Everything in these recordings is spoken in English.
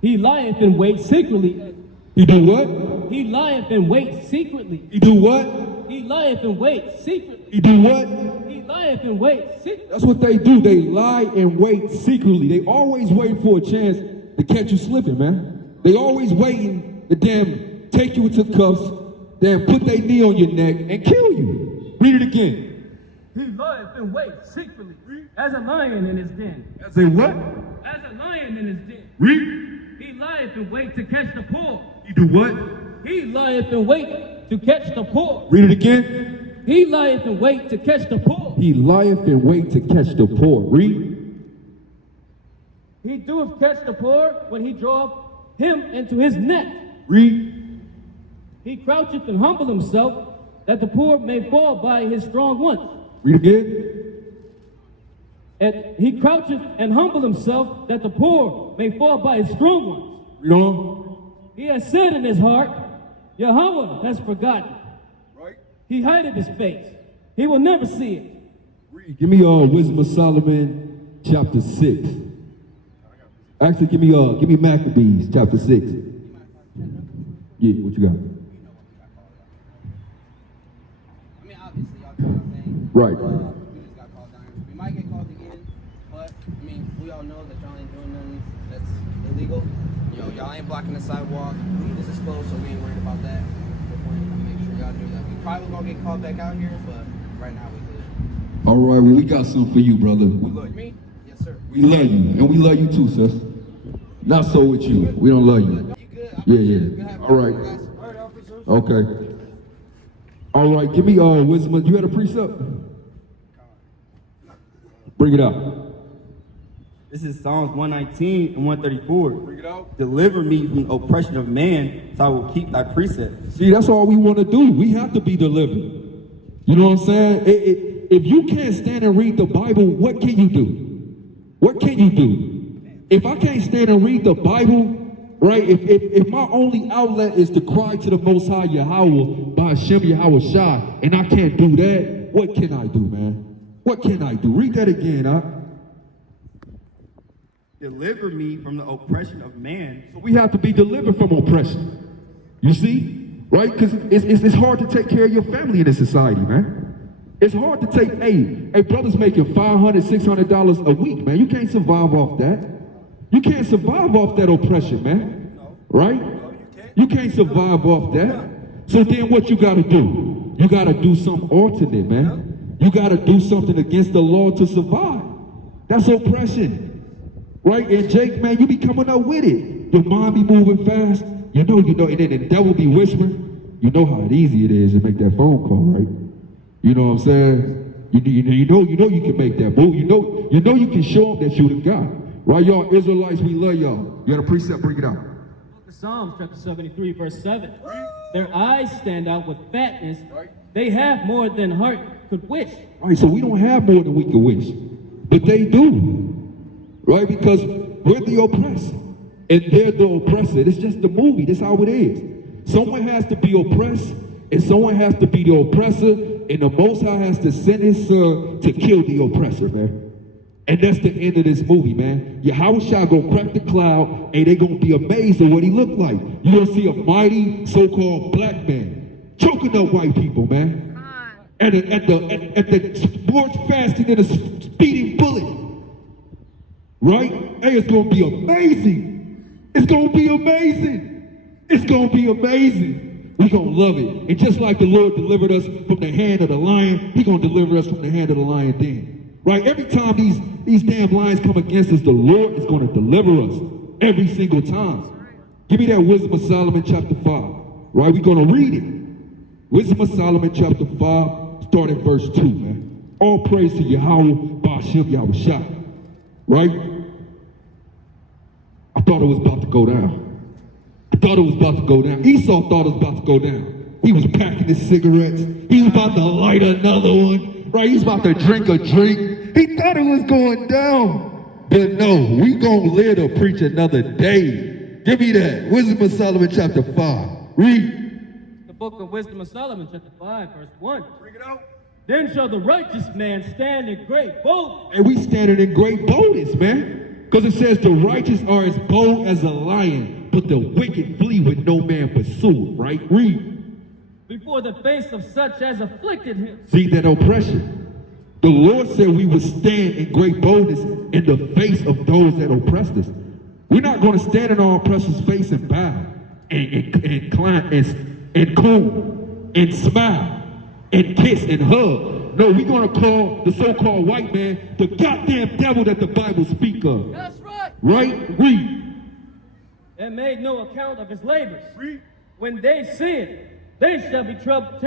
He lieth in wait secretly. He do what? He lieth in wait secretly. He do what? He lieth in wait secretly. He do what? He lieth in wait secretly. That's what they do. They lie and wait secretly. They always wait for a chance to catch you slipping, man. They always waiting to damn take you into cuffs, then put their knee on your neck and kill you. Read it again. He lieth in wait secretly, as a lion in his den. As a what? As a lion in his den. Read. He lieth in wait to catch the poor. He do what? He lieth in wait to catch the poor. Read it again. He lieth in wait to catch the poor. He lieth in wait to catch the poor. Read. He doeth catch the poor when he draweth him into his net. Read. He croucheth and humble himself, that the poor may fall by his strong ones. Read again. And he croucheth and humble himself, that the poor may fall by his strong ones. Read on. He has said in his heart, Yahweh has forgotten. Right. He hideth his face. He will never see it. Read. Give me Wisdom of Solomon, chapter 6. Actually, give me Maccabees, chapter 6. Yeah, what you got? I mean, obviously, y'all know what I'm saying. Right. We just got called down. We might get called again, but I mean, we all know that y'all ain't doing nothing that's illegal. You know, y'all ain't blocking the sidewalk. This is closed, so we ain't worried about that. We're going to make sure y'all do that. We probably gonna get called back out here, but right now we good. All right, well, we got something for you, brother. We love you. Me? Yes, sir. We love you, and we love you too, sis. Not so with you. We don't love you. Yeah. All right. Okay. All right, give me wisdom. You had a precept? Bring it out. This is Psalms 119 and 134. Bring it out. Deliver me from the oppression of man, so I will keep thy precepts. See, that's all we want to do. We have to be delivered. You know what I'm saying? If you can't stand and read the Bible, what can you do? What can you do? If I can't stand and read the Bible, right? If my only outlet is to cry to the Most High Yahweh by Hashem Yahweh Shai, and I can't do that, what can I do, man? What can I do? Read that again, huh? Deliver me from the oppression of man. So we have to be delivered from oppression. You see? Right? Because it's hard to take care of your family in this society, man. It's hard to take, hey, brothers making $500, $600 a week, man. You can't survive off that. You can't survive off that oppression, man. Right? You can't survive off that. So then what you got to do? You got to do something alternate, man. You got to do something against the law to survive. That's oppression. Right? And Jake, man, you be coming up with it. Your mind be moving fast. You know, and then the devil be whispering. You know how easy it is to make that phone call, right? You know what I'm saying? You know you can make that move. You know you can show them that you the guy. Right, y'all Israelites, we love y'all. You got a precept, bring it out. Book of Psalms, chapter 73, verse 7. Their eyes stand out with fatness. They have more than heart could wish. Right, so we don't have more than we could wish. But they do. Right, because we're the oppressed. And they're the oppressor. It's just the movie. That's how it is. Someone has to be oppressed, and someone has to be the oppressor, and the Most High has to send his son to kill the oppressor, man. And that's the end of this movie, man. Yahweh Shai gonna crack the cloud, and they gonna be amazed at what he looked like. You're gonna see a mighty so-called black man choking up white people, man. At the more faster than a speeding bullet. Right? Hey, it's gonna be amazing. It's gonna be amazing. It's gonna be amazing. We're gonna love it. And just like the Lord delivered us from the hand of the lion, he's gonna deliver us from the hand of the lion then. Right? Every time these damn lions come against us, the Lord is going to deliver us every single time. Give me that Wisdom of Solomon chapter 5. Right? We're going to read it. Wisdom of Solomon chapter 5, start at verse 2, man. All praise to Yahweh, Ba'ashem Yahweh Shai. Right? I thought it was about to go down. I thought it was about to go down. Esau thought it was about to go down. He was packing his cigarettes. He was about to light another one. Right, he's about to drink a drink. He thought it was going down. But no, we gonna live to preach another day. Give me that. Wisdom of Solomon chapter 5. Read. The book of Wisdom of Solomon, chapter 5, verse 1. Bring it out. Then shall the righteous man stand in great boldness. And we standing in great boldness, man. Because it says the righteous are as bold as a lion, but the wicked flee with no man pursue, right? Read. Before the face of such as afflicted him. See that oppression? The Lord said we would stand in great boldness in the face of those that oppressed us. We're not going to stand in our oppressor's face and bow and climb and cool and smile and kiss and hug. No, we're going to call the so-called white man the goddamn devil that the Bible speaks of. That's right. Right? Read. And made no account of his labors. Read. When they see it, they shall be troubled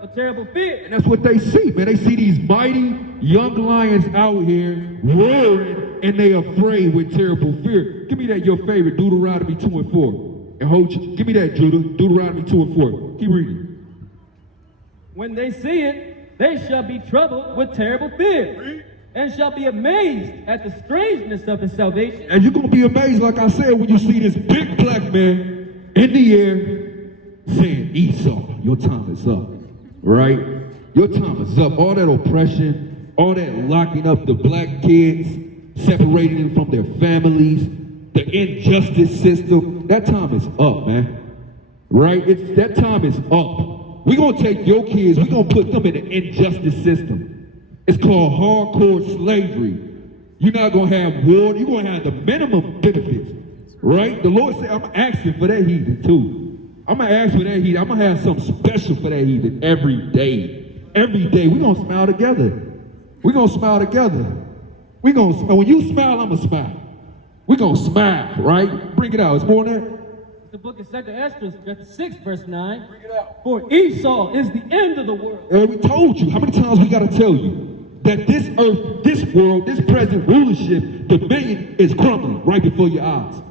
with terrible fear. And that's what they see, man. They see these mighty young lions out here roaring, and they afraid with terrible fear. Give me that, your favorite, Deuteronomy 2 and 4. And give me that, Judah, Deuteronomy 2 and 4. Keep reading. When they see it, they shall be troubled with terrible fear, and shall be amazed at the strangeness of his salvation. And you're going to be amazed, like I said, when you see this big black man in the air saying, Esau, your time is up, right? Your time is up. All that oppression, all that locking up the black kids, separating them from their families, the injustice system, that time is up, man, right? That time is up. We're going to take your kids, we're going to put them in the injustice system. It's called hardcore slavery. You're not going to have war, you're going to have the minimum benefits, right? The Lord said, I'm asking for that heathen too. I'm going to ask for that heathen. I'm going to have something special for that heathen every day. Every day. We're going to smile together. We're going to smile together. We're going to smile. When you smile, I'm going to smile. We're going to smile, right? Bring it out. It's more than that. The book of 2 Esther, chapter 6, verse 9. Bring it out. For Esau is the end of the world. And we told you. How many times we got to tell you that this earth, this world, this present rulership, dominion is crumbling right before your eyes.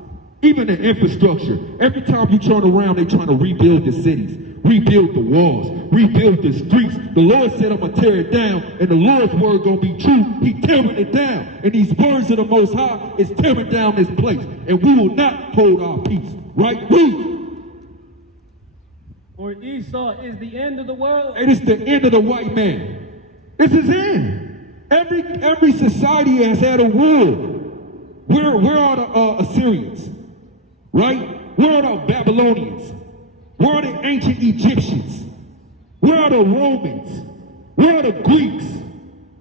Even the infrastructure. Every time you turn around, they're trying to rebuild the cities, rebuild the walls, rebuild the streets. The Lord said, I'm going to tear it down, and the Lord's word going to be true. He tearing it down. And these words of the Most High is tearing down this place. And we will not hold our peace. Right? For Esau is the end of the world. And it's the end of the white man. This is it. Every society has had a war. Where are the Assyrians? Right? Where are the Babylonians? Where are the ancient Egyptians? Where are the Romans? Where are the Greeks?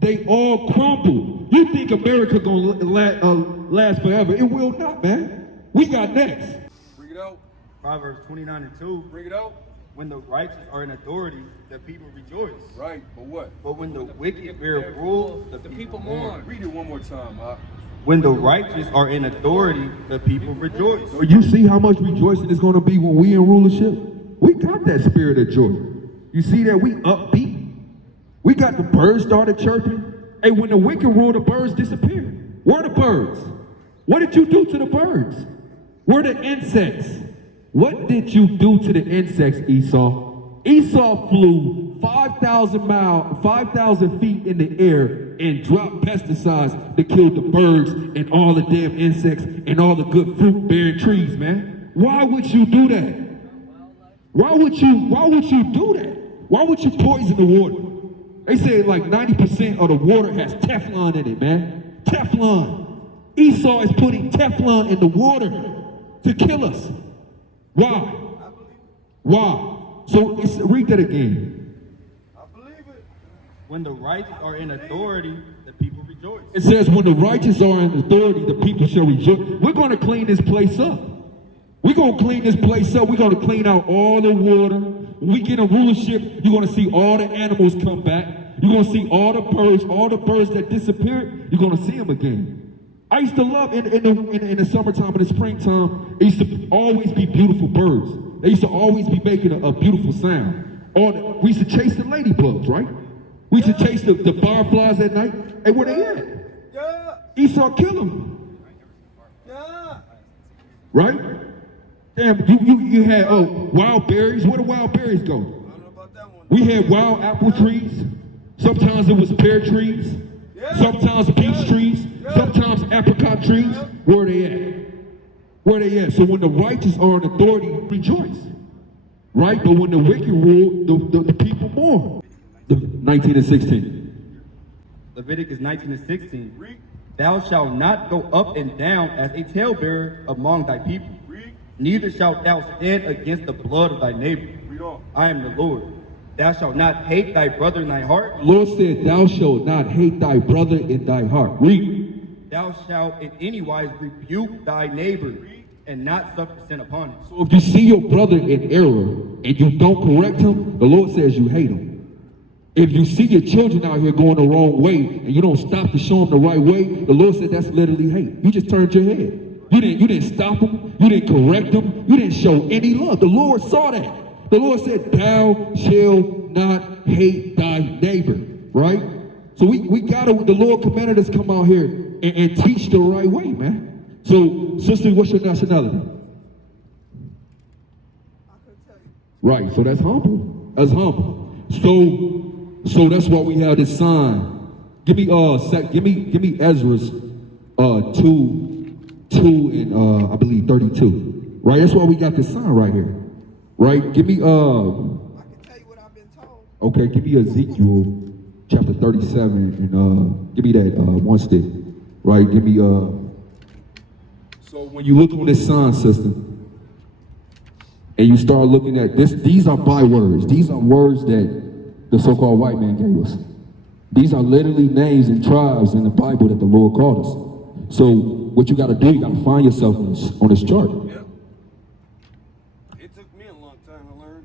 They all crumbled. You think America gonna last forever? It will not, man. We got next. Bring it out. Proverbs 29 and 2. Bring it out. When the righteous are in authority, the people rejoice. Right, but what? But when the wicked bear rule, the people mourn. Read it one more time, When the righteous are in authority, the people rejoice. So you see how much rejoicing is going to be when we in rulership? We got that spirit of joy. You see that we upbeat? We got the birds started chirping. Hey, when the wicked rule, the birds disappeared. Where are the birds? What did you do to the birds? Where are the insects? What did you do to the insects, Esau? Esau flew 5,000 feet in the air and dropped pesticides to kill the birds and all the damn insects and all the good fruit-bearing trees, man. Why would you do that? Why would you do that? Why would you poison the water? They say like 90% of the water has Teflon in it, man. Teflon. Esau is putting Teflon in the water to kill us. Why? Why? So read that again. I believe it. When the righteous are in authority, the people rejoice. It says, when the righteous are in authority, the people shall rejoice. We're going to clean this place up. We're going to clean this place up. We're going to clean out all the water. When we get in rulership, you're going to see all the animals come back. You're going to see all the birds that disappeared, you're going to see them again. I used to love, in the summertime, in the springtime, it used to always be beautiful birds. They used to always be making a beautiful sound. We used to chase the ladybugs, right? We used to chase the fireflies at night. Hey, where they at? Yeah. Esau killed them. Yeah. Right? Damn, you had wild berries. Where do wild berries go? I don't know about that one. We had wild apple trees. Sometimes it was pear trees. Yeah. Sometimes peach trees. Yeah. Sometimes apricot trees. Yeah. Where are they at? Where are they at? So when the righteous are in authority, rejoice. Right? But when the wicked rule, the people mourn. 19 and 16. Leviticus 19 and 16. Read. Thou shalt not go up and down as a talebearer among thy people. Read. Neither shalt thou stand against the blood of thy neighbor. Read on. I am the Lord. Thou shalt not hate thy brother in thy heart. The Lord said, thou shalt not hate thy brother in thy heart. Read. Thou shalt in any wise rebuke thy neighbor, and not suffer sin upon him. So if you see your brother in error and you don't correct him, the Lord says you hate him. If you see your children out here going the wrong way and you don't stop to show them the right way, the Lord said that's literally hate. You just turned your head. You didn't stop them. You didn't correct them. You didn't show any love. The Lord saw that. The Lord said, thou shalt not hate thy neighbor, right? So we gotta, the Lord commanded us to come out here and teach the right way, man. So, sister, what's your nationality? Right, so that's humble. That's humble. So that's why we have this sign. Give me Ezra's 2 and I believe 32. Right? That's why we got this sign right here. Right? Give me I can tell you what I've been told. okay, give me Ezekiel chapter 37 and give me that one stick. Right? Give me so when you look on this sign system and you start looking at this, these are bywords. These are words that the so-called white man gave us. These are literally names and tribes in the Bible that the Lord called us. So what you got to do, you got to find yourself on this chart. Yeah. It took me a long time to learn.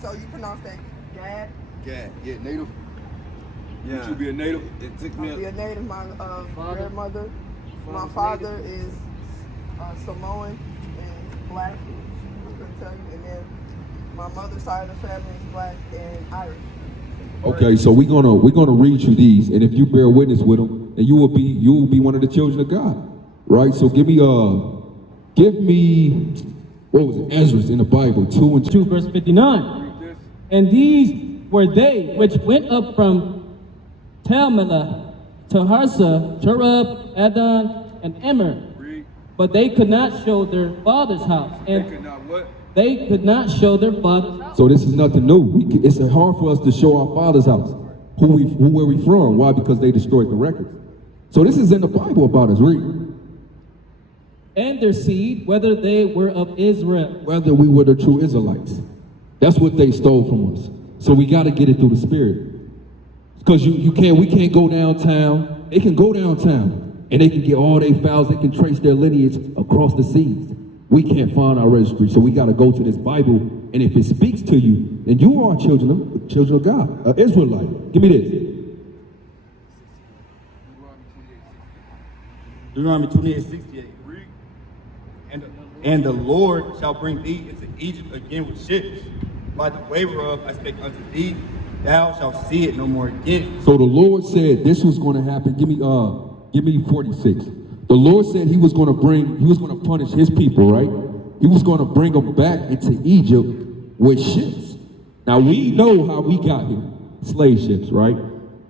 So you pronounce that Gad? Gad, yeah, native. Yeah. Would you be a native? It took I'll be me a native. My Father? grandmother. My father is Samoan and black. I couldn't tell you. And then my mother's side of the family is black and Irish. Okay, so we're gonna read you these, and if you bear witness with them, then you will be one of the children of God, right? So give me what was it? Ezra's in the Bible 2 and 2 verse 59. And these were they which went up from Telmelah to Harsa, Cherub, Adon, and Immer. Read. But they could not show their father's house. They And could not what? they could not show their father's house. So this is nothing new. It's hard for us to show our father's house, where we from. Why? Because they destroyed the records. So this is in the Bible about us. Read. And their seed, whether they were of Israel. Whether we were the true Israelites. That's what they stole from us. So we got to get it through the Spirit. Because we can't go downtown. They can go downtown and they can get all their files. They can trace their lineage across the seas. We can't find our registry. So we got to go to this Bible. And if it speaks to you, then you are children of God, an Israelite. Give me this. Deuteronomy 28:68. And the Lord shall bring thee into Egypt again with ships. By the way whereof I spake unto thee, thou shalt see it no more again. So the Lord said this was going to happen. Give me 46. The Lord said he was going to punish his people, right? He was going to bring them back into Egypt with ships. Now we know how we got here. Slave ships, right?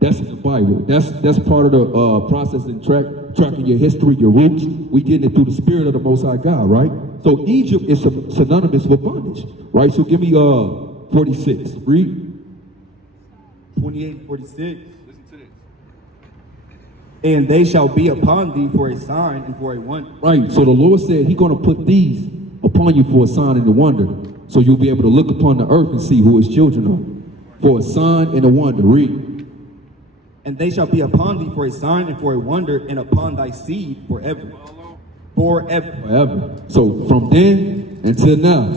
That's in the Bible. That's part of the process and tracking your history, your roots. We getting it through the Spirit of the Most High God, right? So Egypt is synonymous with bondage, right? So give me 46. Read. 28:46. Listen to this. And they shall be upon thee for a sign and for a wonder. Right. So the Lord said He's going to put these upon you for a sign and a wonder, so you'll be able to look upon the earth and see who His children are. For a sign and a wonder. Read. And they shall be upon thee for a sign and for a wonder, and upon thy seed forever. Forever. Forever. So from then until now,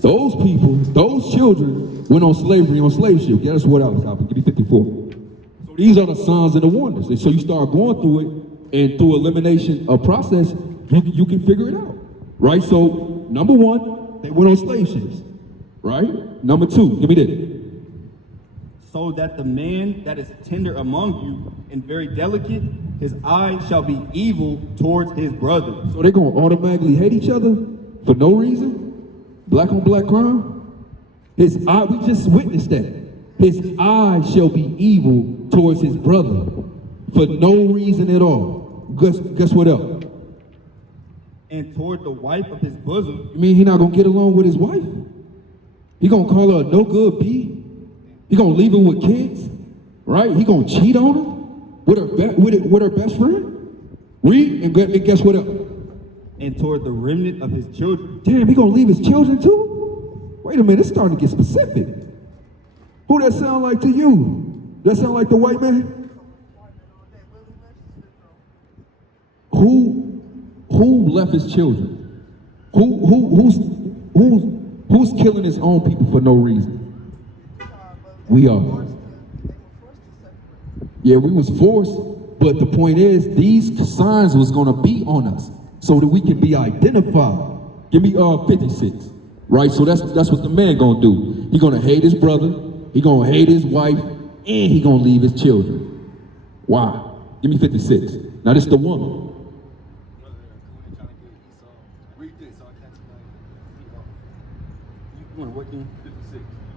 those people, those children went on slavery on slave ship. Guess what else happened? Give me 54. So these are the signs and the wonders. And so you start going through it, and through elimination of process, you can figure it out. Right? So number one, they went on slave ships. Right? Number two, give me this. So that the man that is tender among you and very delicate, his eye shall be evil towards his brother. So they're going to automatically hate each other for no reason? Black on black crime? His eye, we just witnessed that. His eye shall be evil towards his brother for no reason at all. Guess what else? And toward the wife of his bosom. You mean he not going to get along with his wife? He going to call her a no good bee? He gonna leave her with kids, right? He gonna cheat on her with her best friend? Read, and guess what else? And toward the remnant of his children. Damn, he gonna leave his children too? Wait a minute, it's starting to get specific. Who that sound like to you? That sound like the white man? Who left his children? Who's killing his own people for no reason? We are. Yeah, we was forced, but the point is, these signs was gonna be on us so that we can be identified. Give me 56, right? So that's what the man gonna do. He gonna hate his brother, he gonna hate his wife, and he gonna leave his children. Why? Give me 56. Now this the woman. You want to work in?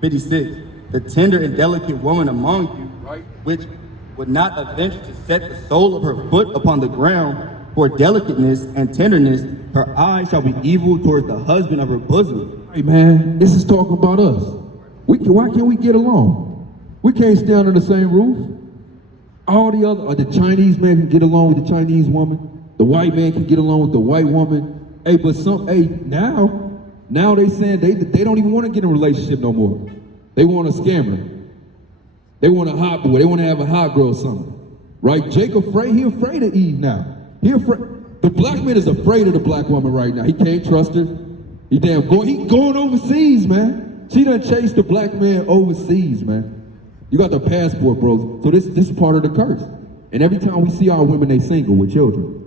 56. The tender and delicate woman among you, Right. which would not adventure to set the sole of her foot upon the ground, for delicateness and tenderness, her eye shall be evil towards the husband of her bosom. Hey man, this is talking about us. Why can't we get along? We can't stay under the same roof. All the other, the Chinese man can get along with the Chinese woman. The white man can get along with the white woman. Hey, but now they saying they don't even want to get in a relationship no more. They want a scammer. They want a hot boy. They want to have a hot girl or something. Right? Jacob he afraid of Eve now. The black man is afraid of the black woman right now. He can't trust her. He going overseas, man. She done chased the black man overseas, man. You got the passport, bros. So this is part of the curse. And every time we see our women, they single with children.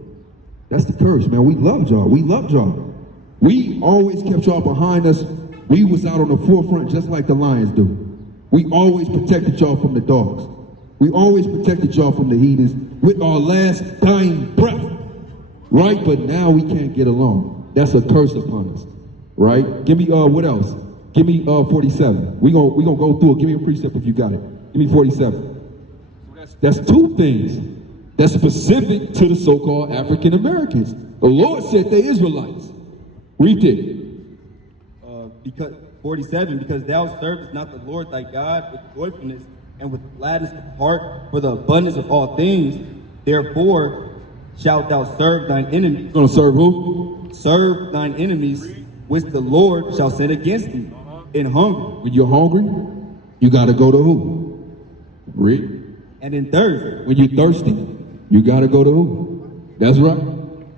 That's the curse, man. We loved y'all. We loved y'all. We always kept y'all behind us. We was out on the forefront just like the lions do. We always protected y'all from the dogs. We always protected y'all from the heathens with our last dying breath. Right? But now we can't get along. That's a curse upon us. Right? Give me, what else? Give me 47. We gonna go through it. Give me a precept if you got it. Give me 47. That's two things that's specific to the so-called African Americans. The Lord said they Israelites. Read it. Because 47, because thou servest not the Lord thy God with joyfulness and with gladness of heart for the abundance of all things, therefore shalt thou serve thine enemies. Gonna serve who? Serve thine enemies, which the Lord shall send against thee in hunger. When you're hungry, you gotta go to who? Read. And in thirst. When you're thirsty, you gotta go to who? That's right.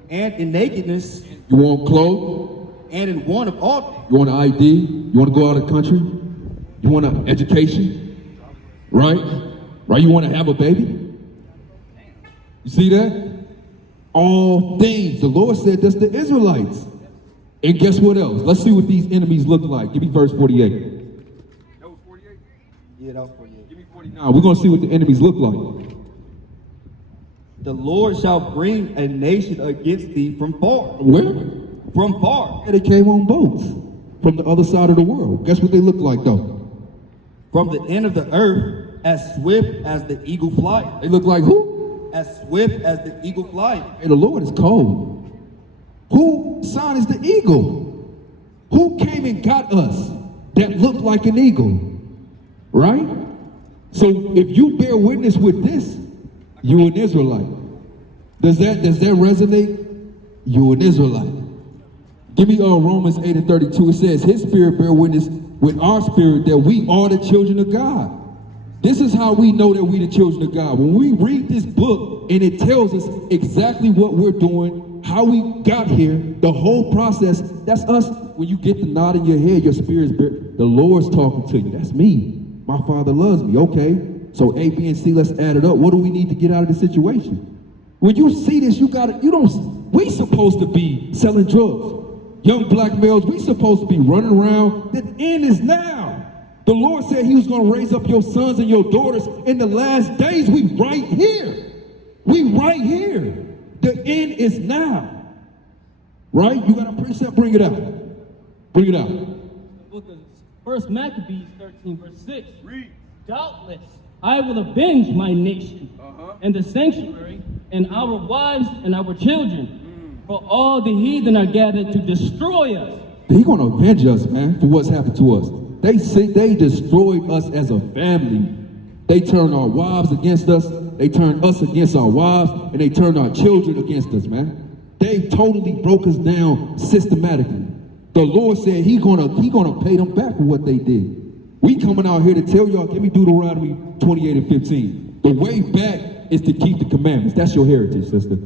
And in nakedness. You want clothes? And in want of all things. You want an ID? You want to go out of the country? You want an education? Right? Right? You want to have a baby? You see that? All things. The Lord said that's the Israelites. And guess what else? Let's see what these enemies look like. Give me verse 48. That was 48? Yeah, that was 48. Give me 49. Now, we're going to see what the enemies look like. The Lord shall bring a nation against thee from far. Where? From far. Yeah, they came on boats from the other side of the world. Guess what they look like, though? From the end of the earth, as swift as the eagle flieth. They look like who? As swift as the eagle flieth. Hey, the Lord is cold. Who sign is the eagle? Who came and got us that looked like an eagle? Right? So if you bear witness with this, you're an Israelite. Does that resonate? You're an Israelite. Give me Romans 8:32. It says, his spirit bear witness with our spirit that we are the children of God. This is how we know that we the children of God. When we read this book and it tells us exactly what we're doing, how we got here, the whole process, that's us. When you get the nod in your head, your spirit's the Lord's talking to you. That's me. My Father loves me. Okay. So A, B, and C, let's add it up. What do we need to get out of the situation? When you see this, we supposed to be selling drugs. Young black males, we supposed to be running around. The end is now. The Lord said he was going to raise up your sons and your daughters in the last days. We right here. We right here. The end is now. Right? You got a precept? Bring it out. Bring it out. The book of 1 Maccabees 13, verse 6. Read. Doubtless, I will avenge my nation and the sanctuary and our wives and our children. For all the heathen are gathered to destroy us. He's going to avenge us, man, for what's happened to us. They destroyed us as a family. They turned our wives against us. They turned us against our wives, and they turned our children against us, man. They totally broke us down systematically. The Lord said He gonna pay them back for what they did. We coming out here to tell y'all, give me Deuteronomy 28 and 15. The way back is to keep the commandments. That's your heritage, sister.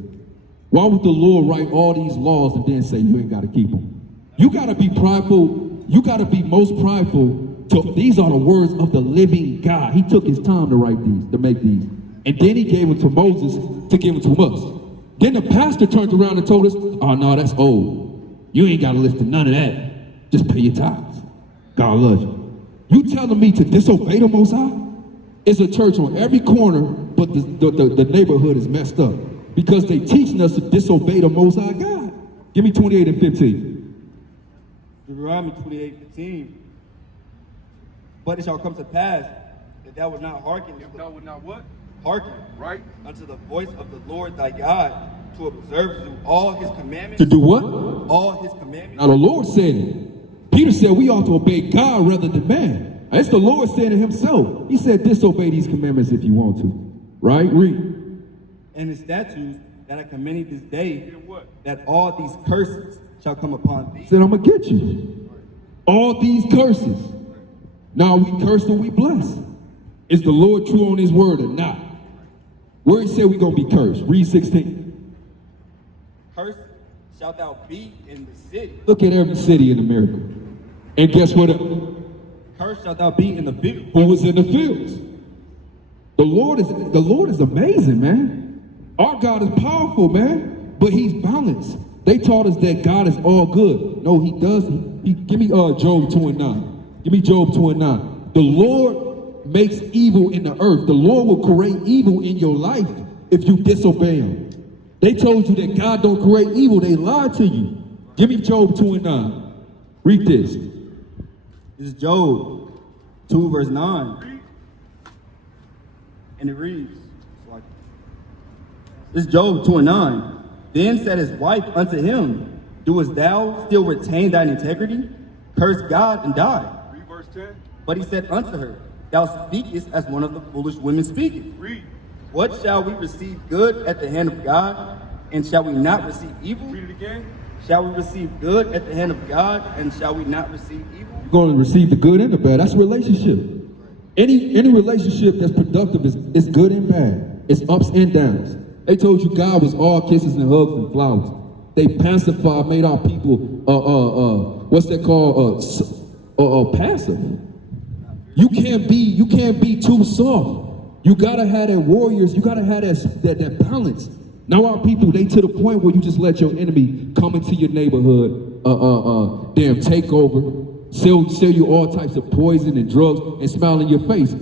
Why would the Lord write all these laws and then say you ain't got to keep them? You got to be prideful. You got to be most prideful. These are the words of the living God. He took His time to write these, to make these. And then He gave them to Moses to give them to us. Then the pastor turned around and told us, oh, no, that's old. You ain't got to listen to none of that. Just pay your tithes. God loves you. You telling me to disobey the Most High? It's a church on every corner, but the neighborhood is messed up because they teaching us to disobey the Most High God. Give me 28 and 15. Deuteronomy 28:15. But it shall come to pass that thou would not hearken. If thou would not what? Hearken. Right? Unto the voice of the Lord thy God, to observe to do all His commandments. To do what? All His commandments. Now the Lord said it. Peter said we ought to obey God rather than man. It's the Lord saying it Himself. He said disobey these commandments if you want to. Right? Read. And His statutes that I command thee this day, Then what? that all these curses shall come upon thee. He said I'm going to get you. All these curses. Now we curse or we bless. Is the Lord true on His word or not? Where He said we're going to be cursed. Read 16. Cursed shalt thou be in the city. Look at every city in America. And guess what? Cursed shalt thou be in the field. Who was in the fields? The Lord is amazing, man. Our God is powerful, man. But He's balanced. They taught us that God is all good. No, He does. Give me Job 2 and 9. Give me Job 2 and 9. The Lord makes evil in the earth. The Lord will create evil in your life if you disobey Him. They told you that God don't create evil. They lied to you. Give me Job 2 and 9. Read this. This is Job 2 verse 9. And it reads, this is Job 2 and 9. Then said his wife unto him, doest thou still retain thine integrity? Curse God and die. Read verse 10. But he said unto her, thou speakest as one of the foolish women speaketh. Read. What shall we receive good at the hand of God, and shall we not receive evil? Read it again. Shall we receive good at the hand of God, and shall we not receive evil? You're going to receive the good and the bad. That's a relationship. Any relationship that's productive is good and bad. It's ups and downs. They told you God was all kisses and hugs and flowers. They pacified, made our people, what's that called? Passive. You can't be too soft. You gotta have that warriors. You gotta have that balance. Now our people, they to the point where you just let your enemy come into your neighborhood, take over, sell you all types of poison and drugs, and smile in your face.